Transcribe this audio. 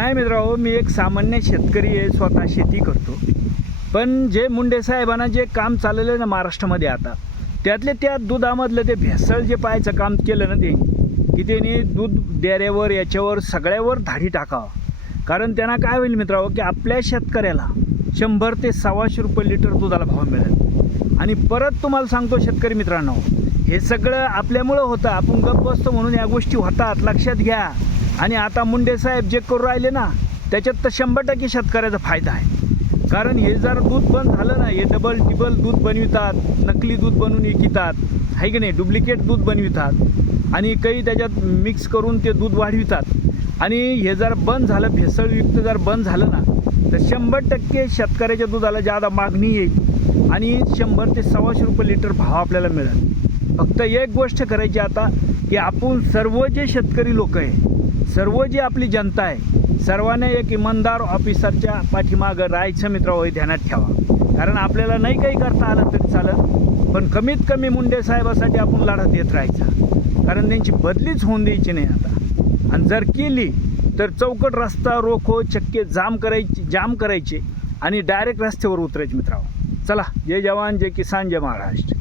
नाही मित्रांनो, मी एक सामान्य शेतकरी आहे, स्वतः शेती करतो. पण जे मुंडे साहेबांना जे काम चाललेलं आहे ना महाराष्ट्रामध्ये आता, त्यातले त्या दुधामधलं ते भेसळ जे पाहायचं काम केलं ना ते, की त्यांनी दूध डेऱ्यावर याच्यावर सगळ्यावर धाडी टाकावं. कारण त्यांना काय होईल मित्रांनो, की आपल्या शेतकऱ्याला 100 ते 125 रुपये लिटर दुधाला भाव मिळेल. आणि परत तुम्हाला सांगतो शेतकरी मित्रांनो, हे सगळं आपल्यामुळं होतं. आपण गप्प बसतो म्हणून या गोष्टी होतात, लक्षात घ्या. आणि आता मुंडे साहेब जे करू राहिले ना, त्याच्यात तर 100% शेतकऱ्याचा फायदा आहे. कारण हे जर दूध बंद झालं ना, हे डबल टिबल दूध बनवितात, नकली दूध बनवून विकतात, आहे की नाही, डुप्लिकेट दूध बनवितात आणि काही त्याच्यात मिक्स करून ते दूध वाढवितात. आणि हे जर बंद झालं, भेसळयुक्त जर बंद झालं ना, तर 100% शेतकऱ्याच्या दुधाला जादा मागणी येईल आणि 100 ते 125 रुपये लिटर भाव आपल्याला मिळेल. फक्त एक गोष्ट करायची आता, की आपण सर्व जे शेतकरी लोक आहे, सर्व जी आपली जनता आहे, सर्वांना एक इमानदार ऑफिसरच्या पाठीमागं राहायचं मित्रांनो, हे ध्यानात ठेवा. कारण आपल्याला नाही काही करता आलं तरी चालत, पण कमीत कमी मुंडे साहेबासाठी आपण लढा देत राहायचा. कारण त्यांची बदलीच होऊन द्यायची नाही आता. आणि जर केली तर चौकट रस्ता रोको चक्के जाम करायचे आणि डायरेक्ट रस्त्यावर उतरायचे मित्रांनो. चला, जय जवान जय किसान जय महाराष्ट्र.